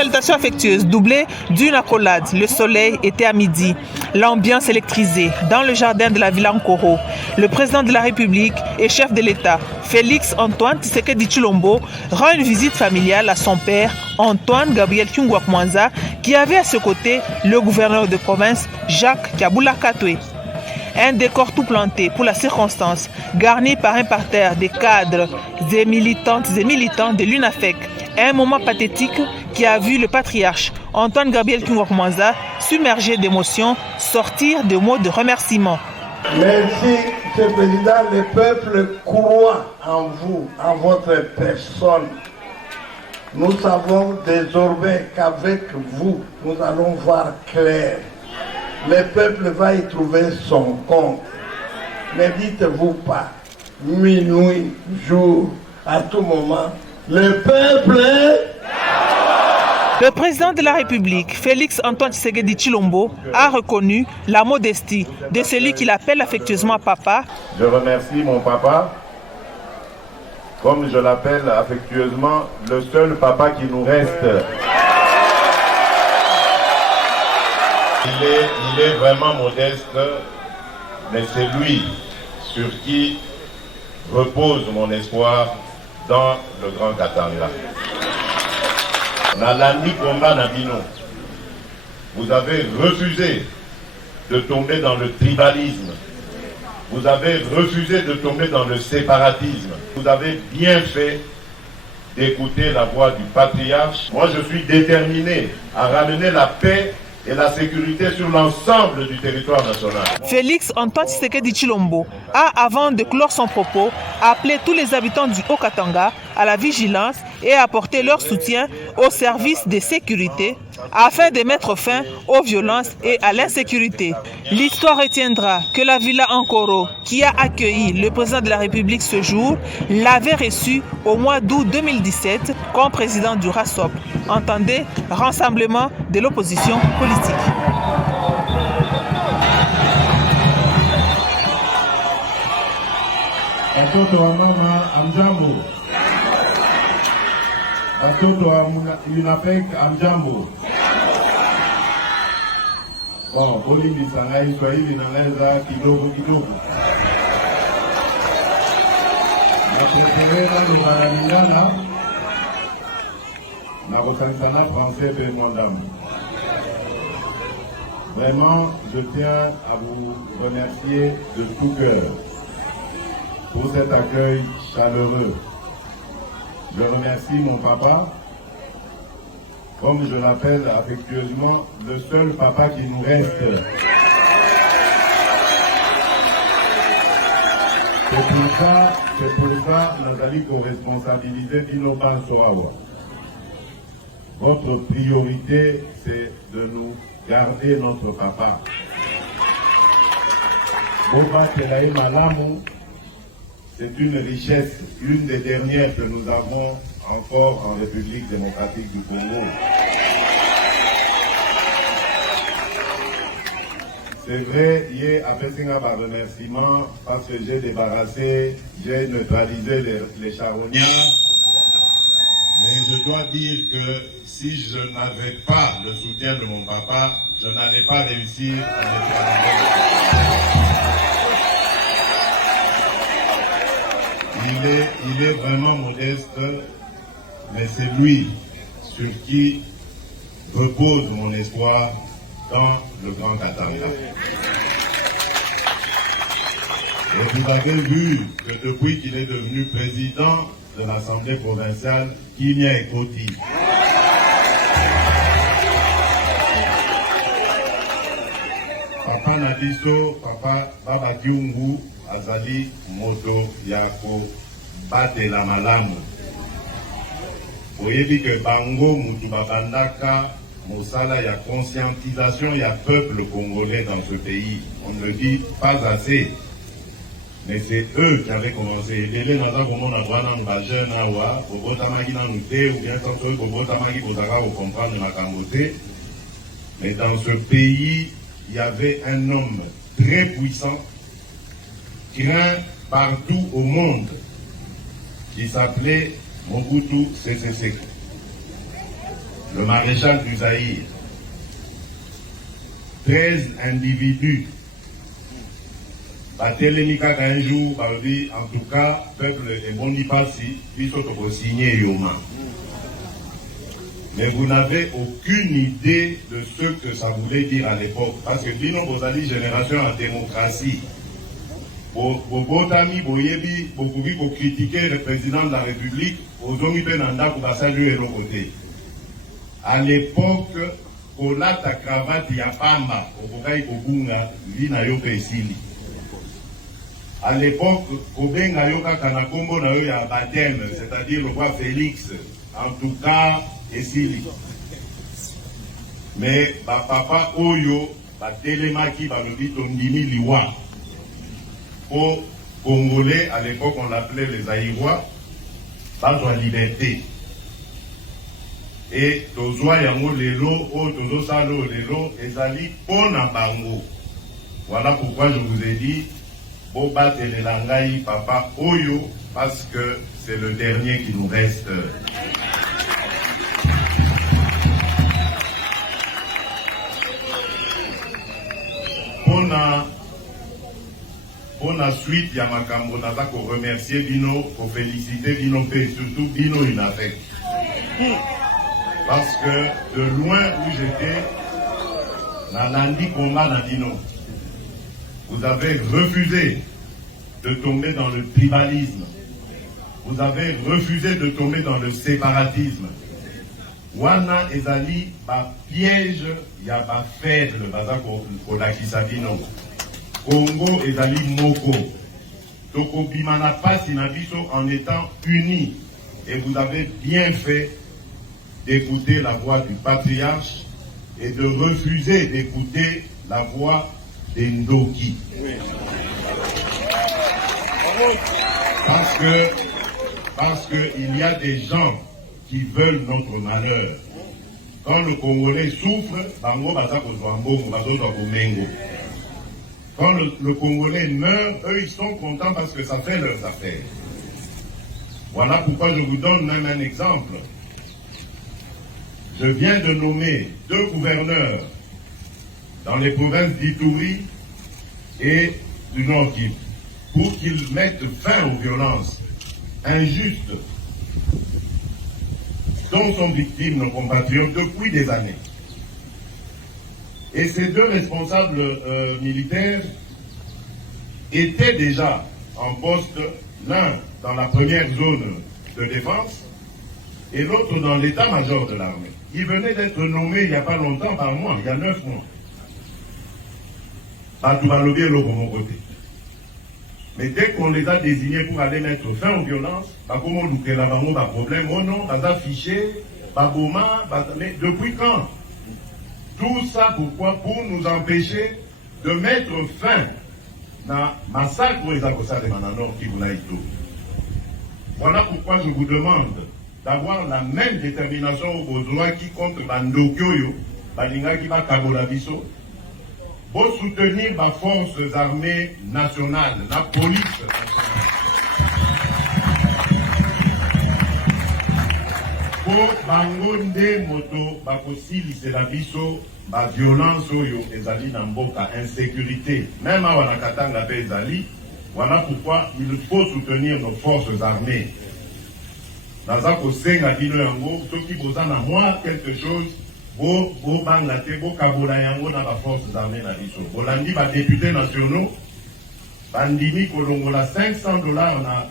salutations affectueuses doublées d'une accolade. Le soleil était à midi. L'ambiance électrisée dans le jardin de la Villa Nkoro. Le président de la République et chef de l'État, Félix Antoine Tshisekedi Tshilombo, rend une visite familiale à son père, Antoine Gabriel Kyungwak-Mwanza, qui avait à ses côtés le gouverneur de province, Jacques Kabula Katwe. Un décor tout planté pour la circonstance, garni par un parterre des cadres, des militantes et militants de l'UNAFEC. Un moment pathétique qui a vu le patriarche Antoine Gabriel Kyungwak-Mwanza, submergé d'émotions, sortir de mots de remerciement. Merci, M. le Président. Le peuple croit en vous, en votre personne. Nous savons désormais qu'avec vous, nous allons voir clair. Le peuple va y trouver son compte. Ne dites-vous pas, minuit, jour, à tout moment, le peuple est... Le président de la République, Félix Antoine Tshisekedi Tshilombo, a reconnu la modestie de celui qu'il appelle affectueusement papa. Je remercie mon papa, comme je l'appelle affectueusement, le seul papa qui nous reste. Il est vraiment modeste, mais c'est lui sur qui repose mon espoir dans le Grand Katanga. Nalandi Komba Nabino, vous avez refusé de tomber dans le tribalisme. Vous avez refusé de tomber dans le séparatisme. Vous avez bien fait d'écouter la voix du patriarche. Moi, je suis déterminé à ramener la paix et la sécurité sur l'ensemble du territoire national. Félix Antoine Tshisekedi Tshilombo a, avant de clore son propos, appelé tous les habitants du Haut-Katanga à la vigilance et à apporter leur soutien aux services de sécurité afin de mettre fin aux violences et à l'insécurité. L'histoire retiendra que la Villa Nkoro, qui a accueilli le président de la République ce jour, l'avait reçu au mois d'août 2017 comme président du RASOP. Entendez, Rassemblement de l'opposition politique. Watoto wa mama amjambo. Watoto wa UNAFEC amjambo. Bon, bolimbisa ngai Swahili naweza kidogo kidogo. Napokelea lugha ya Lingala na kusansana français pe mwandamu. Vraiment, je tiens à vous remercier de tout cœur pour cet accueil chaleureux. Je remercie mon papa, comme je l'appelle affectueusement, le seul papa qui nous reste. C'est pour ça nous allons co-responsabiliser d'Innopan Soawa. Votre priorité, c'est de nous garder notre papa. Boba Kelaï Malamu, c'est une richesse, une des dernières que nous avons encore en République démocratique du Congo. C'est vrai, hier, après un remerciement, parce que j'ai débarrassé, j'ai neutralisé les charognards. Mais je dois dire que si je n'avais pas le soutien de mon papa, je n'allais pas réussir à me faire. Il est vraiment modeste, mais c'est lui sur qui repose mon espoir dans le Grand Katanga. Et vous avez vu que depuis qu'il est devenu président de l'Assemblée provinciale, Kimia Ekoti, Papa Nabiso, Papa Baba Kiungu, Azali Moto Yako Batela Malamu. Vous voyez que Bango Mutu Babandaka, Mosala, il y a conscientisation, il y a peuple congolais dans ce pays. On ne le dit pas assez. Mais c'est eux qui avaient commencé. Les gens qui ont été jeunes, mais dans ce pays, il y avait un homme très puissant, craint partout au monde, qui s'appelait Mobutu Sese Seko. le maréchal du Zaïre, 13 individus. Batelemika un jour, en tout cas, peuple est bon d'y passer, puis surtout signer Yoma. Mais vous n'avez aucune idée de ce que ça voulait dire à l'époque. Parce que Bino Bozali, génération en démocratie. Vos amis, vous pouvez critiquer le président de la République, aux hommes Benanda pour saluer l'autre côté. À l'époque, Kolata cravate Yapamba, au Bokai Kobunga, Lina Yoka Esili. À l'époque, Kobenga Yoka Kanakombo na ya baptême, c'est-à-dire le roi Félix, en tout cas, Esili. Mais papa Oyo, Telemaki, Balobi Tondimi Liwa. Aux Congolais, à l'époque on l'appelait les Aïrois, pas de liberté. Et Tozoa Yango Lelo, Tozo Salo Lelo, Ezali Pona Bango. Voilà pourquoi je vous ai dit, Boba Telelangai, Papa Oyo, parce que c'est le dernier qui nous reste. Pour la suite, il y a ma camarade pour remercier Bino, pour féliciter Bino, et surtout Bino il a fait. Parce que de loin où j'étais, Nalandi combat Nadino, vous avez refusé de tomber dans le tribalisme. Vous avez refusé de tomber dans le séparatisme. Wana ezali ba piège ya ba faible bazako kolakisa bino. Congo ezali moko. Toko bimana pasi na biso en étant unis. Et vous avez bien fait d'écouter la voix du patriarche et de refuser d'écouter la voix d'Endoki. Parce que il y a des gens qui veulent notre malheur. Quand le Congolais souffre, bango bazako zwambongo, bazozo komengo. Quand le Congolais meurt, eux ils sont contents parce que ça fait leurs affaires. Voilà pourquoi je vous donne même un exemple. Je viens de nommer 2 gouverneurs dans les provinces d'Ituri et du Nord Kivu pour qu'ils mettent fin aux violences injustes dont sont victimes nos compatriotes depuis des années. Et ces 2 responsables militaires étaient déjà en poste, l'un dans la première zone de défense et l'autre dans l'état-major de l'armée. Ils venaient d'être nommés il n'y a pas longtemps, par mois, il y a 9 mois. Batoubalobie est mon côté. Mais dès qu'on les a désignés pour aller mettre fin aux violences, comment nous avons un problème, oh non, on a affiché, mais depuis quand? Tout ça pourquoi? Pour nous empêcher de mettre fin à massacre aux Akosa de Mananor qui vous a été. Voilà pourquoi je vous demande d'avoir la même détermination aux droits qui contre Bandokyo, Balinga qui va Kabolabiso, pour soutenir les forces armées nationales, la police nationale. Pour Bangonde Moto, Bakosili, c'est la biso, la violence, ezali Namboka, insécurité, même à Wanakatanga, ezali. Voilà pourquoi il faut soutenir nos forces armées. Nazako Senga Dino Yango, ceux qui vous en moi quelque chose, Bo Banglate, Bo Kabola Yango dans la force armée na biso. Bolandi ba députés nationaux, Bandimi Kolongola $500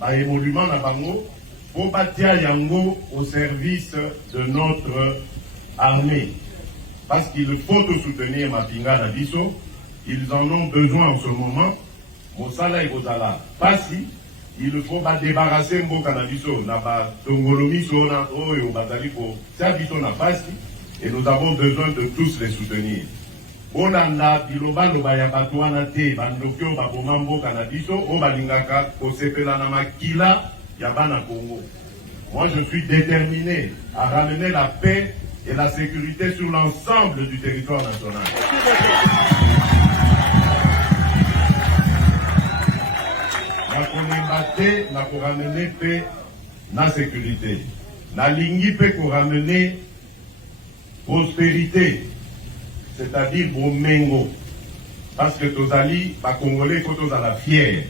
na émolument na bango, Bo Batia Yango au service de notre armée. Parce qu'il faut soutenir Mapinga na biso, ils en ont besoin en ce moment. Mosala et Bozala, Pasi, il faut pas débarrasser Mboka na biso, na ba Tongolomi Sona, Oyo, Bazaliko, Sabiso na Pasi. Et nous avons besoin de tous les soutenir. Bonanda, Biloba, Lobaya, Batouana, Te, Bandokyo, Babomambo, Kanadiso, Obalingaka, Osepela, Namakila, Yabana, Congo. Moi, je suis déterminé à ramener la paix et la sécurité sur l'ensemble du territoire national. La Konemate, la pour ramener paix, la sécurité. La Lingi peut pour ramener prospérité, c'est-à-dire Bomengo. Parce que Tozali, les Congolais, il faut tous à la fière.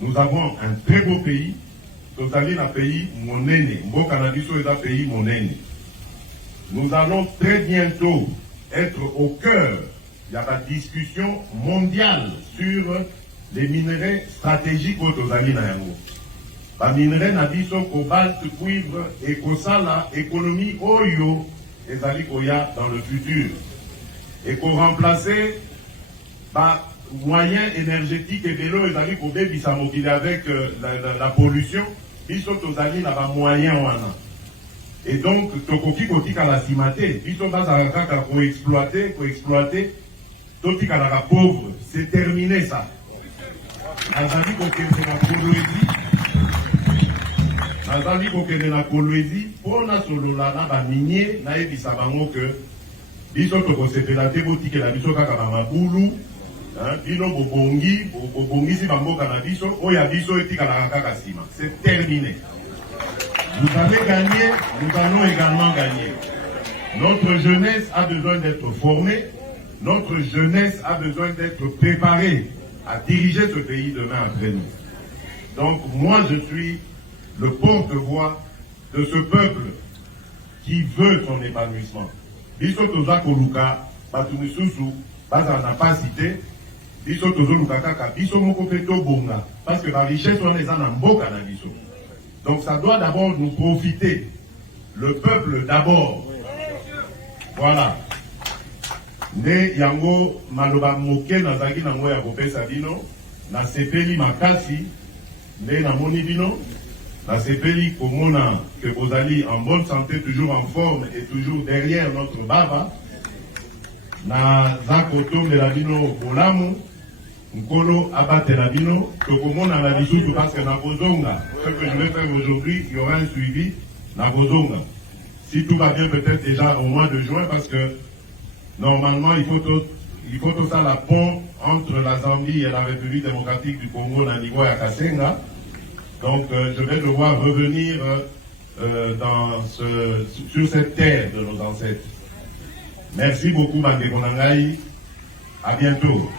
Nous avons un très beau pays. Tozali, un pays monene. Mbo Canabiso est un pays monene. Nous allons très bientôt être au cœur de la discussion mondiale sur les minerais stratégiques au Tozali Nayango. Les minerais Nabiso, cobalt, cuivre et Kosala, économie Oyo, et Zali Koya dans le futur. Et qu'on remplacer par moyens énergétiques et vélo, et Zali Kobe, Bissamokile avec la pollution, Biso Tozali n'a pas moyen ou an. Et donc, Tokoki Kotik à la cimaté, Biso Bazaraka pour exploiter, Totik à la pauvre, c'est terminé ça. Nazali Koke na Kolwezi, pour na solola na ba minier, na ebisa bango que biso toko sepela te botike la biso kaka ba mabulu, bino bobongi si bamboka na biso, oya biso etika la kaka sima. C'est terminé. Vous avez gagné, nous allons également gagner. Notre jeunesse a besoin d'être formée, notre jeunesse a besoin d'être préparée à diriger ce pays demain après nous. Donc moi je suis le porte-voix de ce peuple qui veut son épanouissement. Biso toza koluka batu misusu baza na pas cité, biso tozo luka kaka biso moko peto bonga parce que la richesse on est en mboka na biso. Donc ça doit d'abord nous profiter. Le peuple d'abord. Voilà. Ne yango maloba moke nazaki nango ya kopesa bino na sepeli makasi ne na moni bino. La CPI, Komona, que vous allez en bonne santé, toujours en forme et toujours derrière notre baba. Na Zakoto de la Bino Olamu, Nkolo Abate la Bino, que Komona la Bisutu parce que na Bozonga, ce que je vais faire aujourd'hui, il y aura un suivi, na Bozonga. Si tout va bien, peut-être déjà au mois de juin, parce que normalement, il faut tout ça la pont entre la Zambie et la République démocratique du Congo, na niveau ya Kasenga. Donc, je vais devoir revenir sur cette terre de nos ancêtres. Merci beaucoup, Mandé Konangaï. À bientôt.